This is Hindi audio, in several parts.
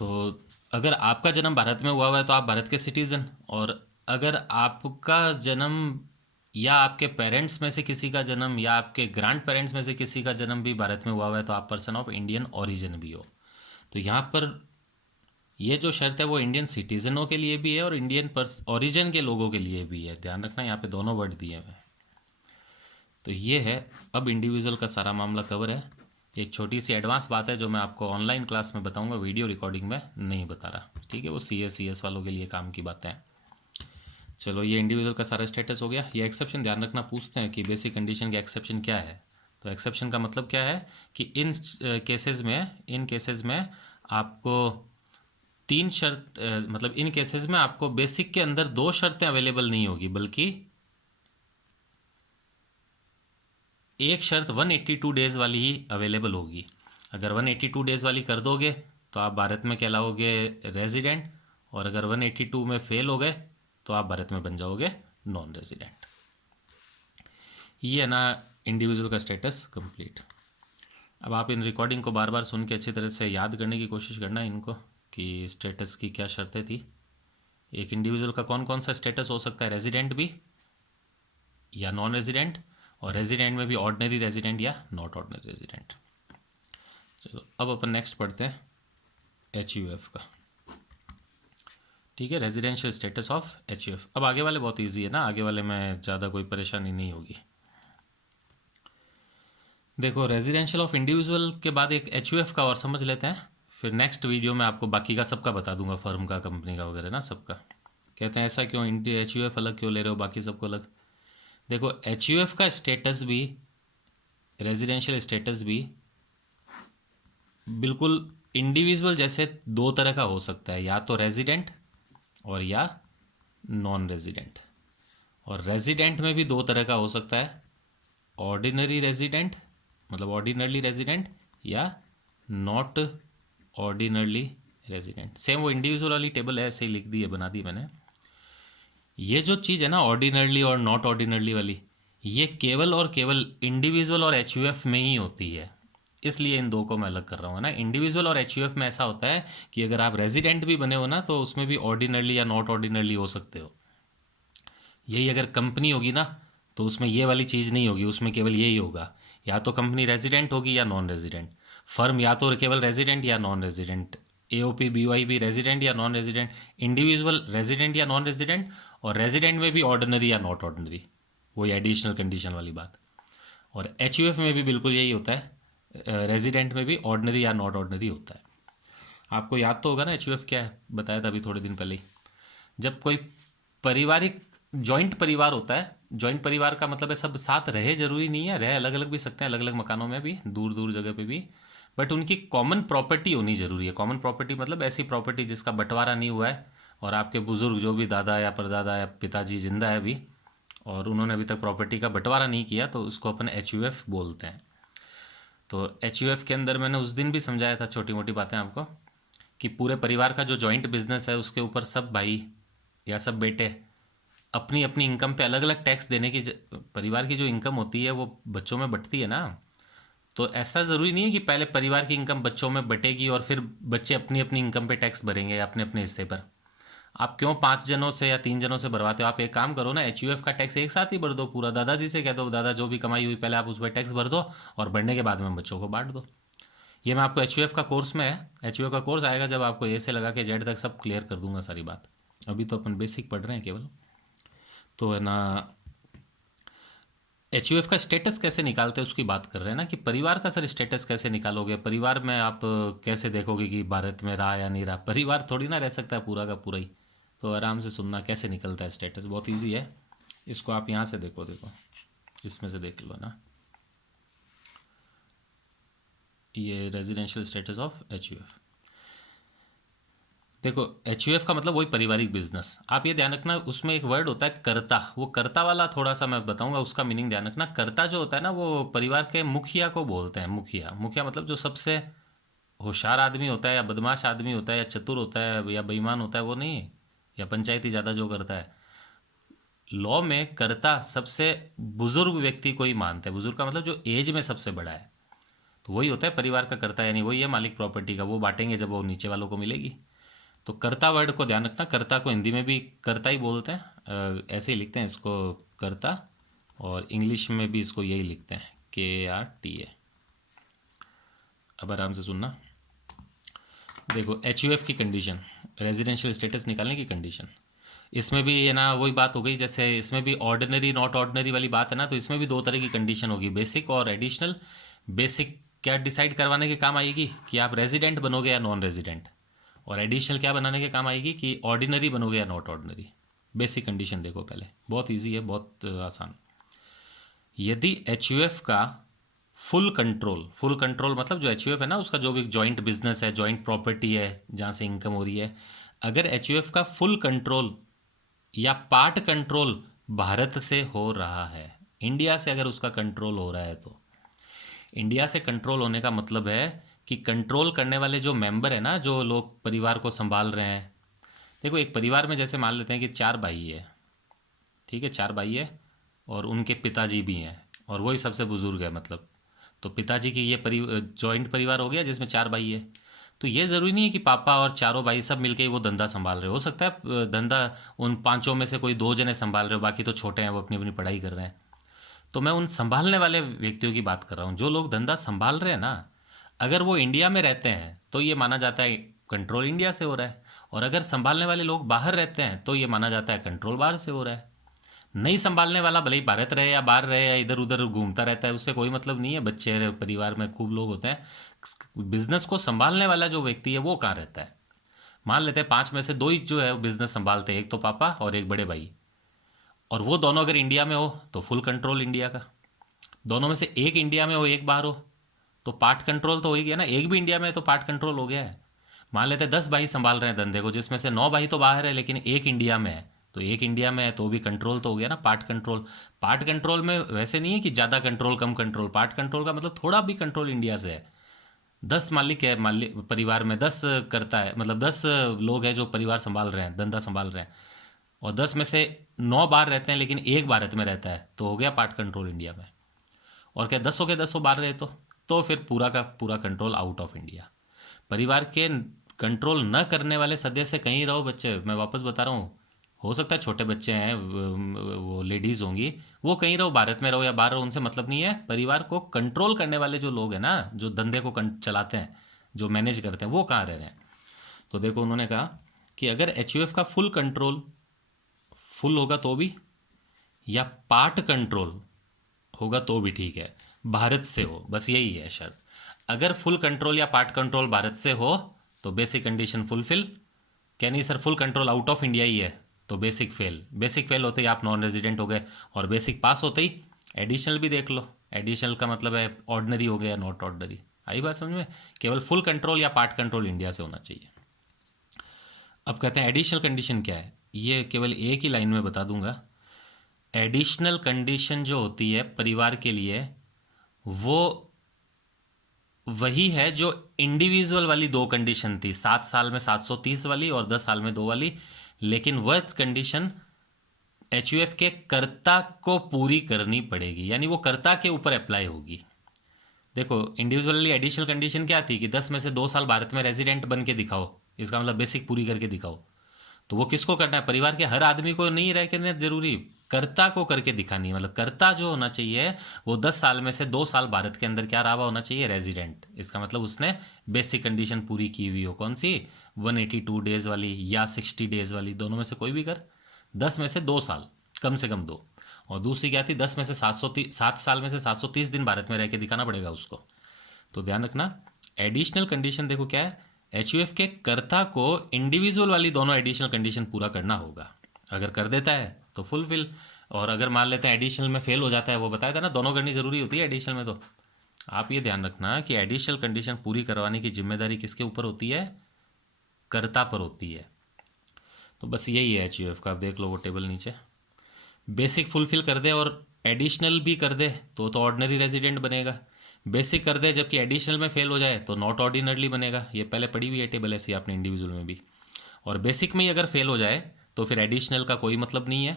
तो अगर आपका जन्म भारत में हुआ है तो आप भारत के सिटीज़न, और अगर आपका जन्म या आपके पेरेंट्स में से किसी का जन्म या आपके ग्रैंड पेरेंट्स में से किसी का जन्म भी भारत में हुआ है तो आप पर्सन ऑफ इंडियन ओरिजिन भी हो। तो यहाँ पर ये जो शर्त है वो इंडियन सिटीजनों के लिए भी है और इंडियन पर्स ओरिजिन के लोगों के लिए भी है। ध्यान रखना, यहाँ पे दोनों वर्ड दिए हुए हैं। तो ये है, अब इंडिविजुअल का सारा मामला कवर है। एक छोटी सी एडवांस बात है जो मैं आपको ऑनलाइन क्लास में बताऊंगा, वीडियो रिकॉर्डिंग में नहीं बता रहा, ठीक है। वो सी एस वालों के लिए काम की बातें हैं। चलो, ये इंडिविजुअल का सारा स्टेटस हो गया। ये एक्सेप्शन ध्यान रखना, पूछते हैं कि बेसिक कंडीशन के एक्सेप्शन क्या है। तो एक्सेप्शन का मतलब क्या है कि इन केसेस में आपको तीन शर्त मतलब इन केसेस में आपको बेसिक के अंदर दो शर्तें अवेलेबल नहीं होगी, बल्कि एक शर्त 182 डेज वाली ही अवेलेबल होगी। अगर 182 डेज वाली कर दोगे तो आप भारत में कहलाओगे रेजिडेंट, और अगर 182 में फेल हो गए तो आप भारत में बन जाओगे नॉन रेजिडेंट। ये है ना इंडिविजुअल का स्टेटस कंप्लीट। अब आप इन रिकॉर्डिंग को बार बार सुन के अच्छी तरह से याद करने की कोशिश करना इनको, कि स्टेटस की क्या शर्तें थी। एक इंडिविजुअल का कौन कौन सा स्टेटस हो सकता है, रेजिडेंट भी या नॉन रेजिडेंट, और रेजिडेंट में भी ऑर्डिनरी रेजिडेंट या नॉट ऑर्डिनरी रेजिडेंट। चलो, अब अपन नेक्स्ट पढ़ते हैं HUF का। ठीक है, रेजिडेंशियल स्टेटस ऑफ HUF। अब आगे वाले बहुत इजी है ना, आगे वाले में ज़्यादा कोई परेशानी नहीं होगी। देखो, रेजिडेंशियल ऑफ इंडिविजुअल के बाद एक HUF का और समझ लेते हैं, फिर नेक्स्ट वीडियो में आपको बाकी का सबका बता दूंगा, फर्म का, कंपनी का वगैरह ना, सबका। कहते हैं ऐसा क्यों, HUF अलग क्यों ले रहे हो, बाकी सबको अलग। देखो, HUF का स्टेटस भी, रेजिडेंशियल स्टेटस भी बिल्कुल इंडिविजुअल जैसे दो तरह का हो सकता है, या तो रेजिडेंट और या नॉन रेजिडेंट। और रेजिडेंट में भी दो तरह का हो सकता है, ऑर्डिनरी रेजिडेंट मतलब ऑर्डिनरली रेजिडेंट, या नॉट ऑर्डिनरली रेजिडेंट। सेम वो इंडिविजुअल वाली टेबल है, ऐसे ही लिख दी है, बना दी मैंने। ये जो चीज़ है ना ऑर्डिनरली और नॉट ऑर्डिनरली वाली, ये केवल और केवल इंडिविजुअल और HUF में ही होती है, इसलिए इन दो को मैं अलग कर रहा हूँ ना। इंडिविजुअल और HUF में ऐसा होता है कि अगर आप रेजिडेंट भी बने हो ना तो उसमें भी ऑर्डिनरली या नॉट ऑर्डिनरली हो सकते हो। यही अगर कंपनी होगी ना तो उसमें ये वाली चीज़ नहीं होगी, उसमें केवल यही होगा, या तो कंपनी रेजिडेंट होगी या नॉन रेजिडेंट। फर्म या तो केवल रेजिडेंट या non resident, AOP BYB resident या नॉन रेजिडेंट, इंडिविजुअल रेजिडेंट या नॉन रेजिडेंट, और रेजिडेंट में भी ऑर्डिनरी या नॉट ऑर्डिनरी, वही एडिशनल कंडीशन वाली बात। और HUF में भी बिल्कुल यही होता है, रेजिडेंट में भी ऑर्डिनरी या नॉट ऑर्डिनरी होता है। आपको याद तो होगा ना HUF क्या है, बताया था अभी थोड़े दिन पहले ही। जब कोई पारिवारिक जॉइंट परिवार होता है, जॉइंट परिवार का मतलब है सब साथ रहे, जरूरी नहीं है, रहे अलग अलग भी सकते हैं, अलग अलग मकानों में भी, दूर दूर जगह पे भी, बट उनकी कॉमन प्रॉपर्टी होनी जरूरी है। कॉमन प्रॉपर्टी मतलब ऐसी प्रॉपर्टी जिसका बंटवारा नहीं हुआ है, और आपके बुजुर्ग जो भी दादा या परदादा या पिताजी जिंदा है अभी, और उन्होंने अभी तक प्रॉपर्टी का बंटवारा नहीं किया, तो उसको अपन HUF बोलते हैं। तो HUF के अंदर मैंने उस दिन भी समझाया था छोटी मोटी बातें आपको, कि पूरे परिवार का जो जॉइंट बिजनेस है उसके ऊपर सब भाई या सब बेटे अपनी अपनी इनकम पे अलग अलग टैक्स देने की परिवार की जो इनकम होती है वो बच्चों में बंटती है ना। तो ऐसा ज़रूरी नहीं है कि पहले परिवार की इनकम बच्चों में बटेगी और फिर बच्चे अपनी अपनी इनकम पे टैक्स भरेंगे या अपने अपने हिस्से पर। आप क्यों 5 जनों से या 3 जनों से भरवाते हो? आप एक काम करो ना, HUF का टैक्स एक साथ ही भर दो पूरा। दादाजी से कह दो, दादा जो भी कमाई हुई पहले आप उस पर टैक्स भर दो, और भरने के बाद में बच्चों को बांट दो। ये मैं आपको HUF का कोर्स में है, HUF का कोर्स आएगा जब आपको A से लगा के Z तक सब क्लियर कर दूंगा सारी बात। अभी तो अपन बेसिक पढ़ रहे हैं केवल। तो है ना, HUF का स्टेटस कैसे निकालते हैं उसकी बात कर रहे हैं ना, कि परिवार का सर स्टेटस कैसे निकालोगे, परिवार में आप कैसे देखोगे कि भारत में रहा या नहीं रहा। परिवार थोड़ी ना रह सकता है पूरा का पूरा ही। तो आराम से सुनना कैसे निकलता है स्टेटस, बहुत इजी है। इसको आप यहाँ से देखो, देखो इसमें से देख लो ना, ये रेजिडेंशियल स्टेटस ऑफ HUF। देखो, HUF का मतलब वही पारिवारिक बिजनेस। आप ये ध्यान रखना, उसमें एक वर्ड होता है कर्ता, वो कर्ता वाला थोड़ा सा मैं बताऊंगा, उसका मीनिंग ध्यान रखना। कर्ता जो होता है ना वो परिवार के मुखिया को बोलते हैं। मुखिया, मुखिया मतलब जो सबसे होशियार आदमी होता है, या बदमाश आदमी होता है, या चतुर होता है, या बेईमान होता है, वो नहीं, या पंचायती ज़्यादा जो करता है। लॉ में कर्ता सबसे बुजुर्ग व्यक्ति को ही मानते हैं। बुजुर्ग का मतलब जो एज में सबसे बड़ा है। तो वही होता है परिवार का कर्ता, यानी वही है मालिक प्रॉपर्टी का, वो बांटेंगे जब वो नीचे वालों को मिलेगी। तो कर्ता वर्ड को ध्यान रखना, कर्ता को हिंदी में भी कर्ता ही बोलते हैं, ऐसे ही लिखते हैं इसको कर्ता, और इंग्लिश में भी इसको यही लिखते हैं KRTA। अब आराम से सुनना। देखो HUF की कंडीशन, रेजिडेंशियल स्टेटस निकालने की कंडीशन, इसमें भी है ना वही बात हो गई जैसे इसमें भी ऑर्डिनरी नॉट ऑर्डिनरी वाली बात है ना, तो इसमें भी दो तरह की कंडीशन होगी, बेसिक और एडिशनल। बेसिक क्या डिसाइड करवाने के काम आएगी कि आप रेजिडेंट बनोगे या नॉन रेजिडेंट, और एडिशनल क्या बनाने के काम आएगी कि ऑर्डिनरी बनोगे या नॉट ऑर्डिनरी। बेसिक कंडीशन देखो पहले, बहुत ईजी है, बहुत आसान। यदि HUF का फुल कंट्रोल मतलब जो HUF है ना उसका जो भी जॉइंट बिजनेस है, जॉइंट प्रॉपर्टी है जहाँ से इनकम हो रही है, अगर HUF का फुल कंट्रोल या पार्ट कंट्रोल भारत से हो रहा है, इंडिया से अगर उसका कंट्रोल हो रहा है, तो इंडिया से कंट्रोल होने का मतलब है कि कंट्रोल करने वाले जो मेंबर है ना, जो लोग परिवार को संभाल रहे हैं। देखो एक परिवार में जैसे मान लेते हैं कि 4 भाई है, ठीक है, 4 भाई है और उनके पिताजी भी हैं और वही सबसे बुजुर्ग है, मतलब तो पिताजी की ये जॉइंट परिवार हो गया जिसमें 4 भाई है। तो ये ज़रूरी नहीं है कि पापा और चारों भाई सब मिलके ही वो धंधा संभाल रहे हो सकता है धंधा उन पांचों में से कोई 2 जने संभाल रहे हो, बाकी तो छोटे हैं, वो अपनी अपनी पढ़ाई कर रहे हैं। तो मैं उन संभालने वाले व्यक्तियों की बात कर रहा हूँ, जो लोग धंधा संभाल रहे हैं ना, अगर वो इंडिया में रहते हैं तो ये माना जाता है कंट्रोल इंडिया से हो रहा है, और अगर संभालने वाले लोग बाहर रहते हैं तो ये माना जाता है कंट्रोल बाहर से हो रहा है। नहीं संभालने वाला भले ही भारत रहे या बाहर रहे या इधर उधर घूमता रहता है, उससे कोई मतलब नहीं है, बच्चे परिवार में खूब लोग होते हैं। बिजनेस को संभालने वाला जो व्यक्ति है वो कहाँ रहता है, मान लेते हैं 5 में से 2 ही जो है बिजनेस संभालते हैं, एक तो पापा और एक बड़े भाई, और वो दोनों अगर इंडिया में हो तो फुल कंट्रोल इंडिया का, दोनों में से एक इंडिया में हो एक बाहर हो तो पार्ट कंट्रोल तो हो ही गया ना, एक भी इंडिया में है तो पार्ट कंट्रोल हो गया है। मान लेते हैं 10 भाई संभाल रहे हैं धंधे को, जिसमें से 9 भाई तो बाहर है लेकिन एक इंडिया में है, तो एक इंडिया में है तो भी कंट्रोल तो हो गया ना, पार्ट कंट्रोल। पार्ट कंट्रोल में वैसे नहीं है कि ज़्यादा कंट्रोल कम कंट्रोल, पार्ट कंट्रोल का मतलब थोड़ा भी कंट्रोल इंडिया से है। 10 मालिक है, मालिक परिवार में 10 करता है, मतलब 10 लोग हैं जो परिवार संभाल रहे हैं, धंधा संभाल रहे हैं, और 10 में से 9 बाहर रहते हैं लेकिन एक भारत में रहता है, तो हो गया पार्ट कंट्रोल इंडिया में। और क्या 10 हो गए, 10 बाहर रहे तो फिर पूरा का पूरा कंट्रोल आउट ऑफ इंडिया। परिवार के कंट्रोल न करने वाले सदस्य कहीं रहो बच्चे, मैं वापस बता रहा हूँ, हो सकता है छोटे बच्चे हैं, वो लेडीज़ होंगी, वो कहीं रहो, भारत में रहो या बाहर रहो, उनसे मतलब नहीं है। परिवार को कंट्रोल करने वाले जो लोग हैं ना, जो धंधे को चलाते हैं, जो मैनेज करते हैं, वो कहाँ रह रहे हैं। तो देखो उन्होंने कहा कि अगर HUF का फुल कंट्रोल फुल होगा तो भी, या पार्ट कंट्रोल होगा तो भी ठीक है, भारत से हो, बस यही है शर्त। अगर फुल कंट्रोल या पार्ट कंट्रोल भारत से हो तो बेसिक कंडीशन फुलफिल। क्या नहीं sir full control out of India ही है तो बेसिक फेल। बेसिक फेल होते ही आप नॉन रेजिडेंट हो गए, और बेसिक पास होते ही एडिशनल भी देख लो। एडिशनल का मतलब है ऑर्डिनरी हो गया, नॉट ऑर्डिनरी। आई बात समझ में? केवल फुल कंट्रोल या पार्ट कंट्रोल इंडिया से होना चाहिए। अब कहते हैं एडिशनल कंडीशन क्या है, ये केवल एक ही लाइन में बता दूंगा। एडिशनल कंडीशन जो होती है परिवार के लिए, वो वही है जो इंडिविजुअल वाली 2 कंडीशन थी, 7 साल में 730 वाली और 10 साल में 2 वाली, लेकिन वह कंडीशन HUF के कर्ता को पूरी करनी पड़ेगी, यानी वो कर्ता के ऊपर अप्लाई होगी। देखो इंडिविजुअली एडिशनल कंडीशन क्या थी कि 10 में से 2 साल भारत में रेजिडेंट बन के दिखाओ, इसका मतलब बेसिक पूरी करके दिखाओ। तो वो किसको करना है, परिवार के हर आदमी को नहीं रह करना जरूरी, कर्ता को करके दिखानी है। मतलब कर्ता जो होना चाहिए वो 10 साल में से 2 साल भारत के अंदर क्या रहा होना चाहिए, रेजिडेंट। इसका मतलब उसने बेसिक कंडीशन पूरी की हुई हो, कौन सी, 182 डेज वाली या 60 डेज वाली, दोनों में से कोई भी कर। 10 में से 2 साल, कम से कम 2, और दूसरी क्या थी, 10 में से 7 साल में से 730 दिन भारत में रह के दिखाना पड़ेगा उसको। तो ध्यान रखना एडिशनल कंडीशन देखो क्या है, HUF के कर्ता को इंडिविजुअल वाली दोनों एडिशनल कंडीशन पूरा करना होगा। अगर कर देता है तो फुलफिल, और अगर मान लेते हैं एडिशनल में फेल हो जाता है, वो बताया था ना दोनों करनी जरूरी होती है एडिशनल में। तो आप ये ध्यान रखना कि एडिशनल कंडीशन पूरी करवाने की जिम्मेदारी किसके ऊपर होती है, कर्ता पर होती है। तो बस यही है HUF का। आप देख लो वो टेबल नीचे, बेसिक फुलफिल कर दे और एडिशनल भी कर दे तो ऑर्डिनरी रेजिडेंट बनेगा। बेसिक कर दे जबकि एडिशनल में फेल हो जाए तो नॉट ऑर्डिनरली बनेगा। ये पहले पढ़ी हुई है टेबल ऐसी आपने इंडिविजुअल में भी। और बेसिक में ही अगर फेल हो जाए तो फिर एडिशनल का कोई मतलब नहीं है,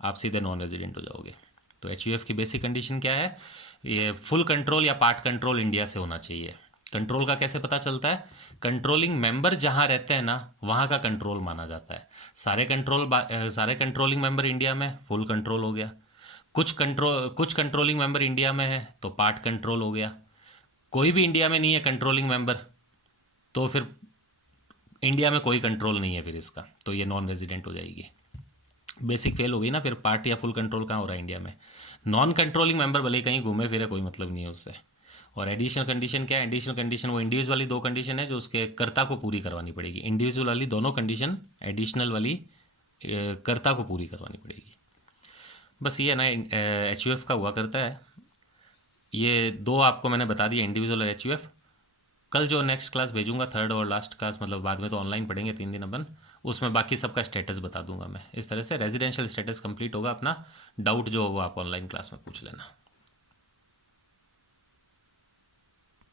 आप सीधे नॉन रेजिडेंट हो जाओगे। तो HUF की बेसिक कंडीशन क्या है, ये फुल कंट्रोल या पार्ट कंट्रोल इंडिया से होना चाहिए। कंट्रोल का कैसे पता चलता है? कंट्रोलिंग मेंबर जहाँ रहते हैं ना वहाँ का कंट्रोल माना जाता है। सारे कंट्रोलिंग मेंबर इंडिया में, फुल कंट्रोल हो गया। कुछ कंट्रोलिंग मेंबर इंडिया में है तो पार्ट कंट्रोल हो गया। कोई भी इंडिया में नहीं है कंट्रोलिंग मेंबर, तो फिर इंडिया में कोई कंट्रोल नहीं है फिर इसका, तो ये नॉन रेजिडेंट हो जाएगी। बेसिक फेल हो गई ना, फिर पार्ट या फुल कंट्रोल कहाँ हो रहा है इंडिया में। नॉन कंट्रोलिंग मेंबर भले ही कहीं घूमे फिरे, कोई मतलब नहीं है उससे। और एडिशनल कंडीशन क्या है? एडिशनल कंडीशन वो इंडिविजुअल वाली दो कंडीशन है जो उसके कर्ता को पूरी करवानी पड़ेगी। इंडिविजुअल वाली दोनों कंडीशन एडिशनल वाली कर्ता को पूरी करवानी पड़ेगी। बस ये ना HUF का हुआ करता है। ये दो आपको मैंने बता दिया, इंडिविजुअल और HUF। कल जो नेक्स्ट क्लास भेजूंगा, थर्ड और लास्ट क्लास, मतलब बाद में तो ऑनलाइन पढ़ेंगे 3 दिन अपन, उसमें बाकी सबका स्टेटस बता दूंगा मैं। इस तरह से रेजिडेंशियल स्टेटस कंप्लीट होगा अपना। डाउट जो हो वो आप ऑनलाइन क्लास में पूछ लेना।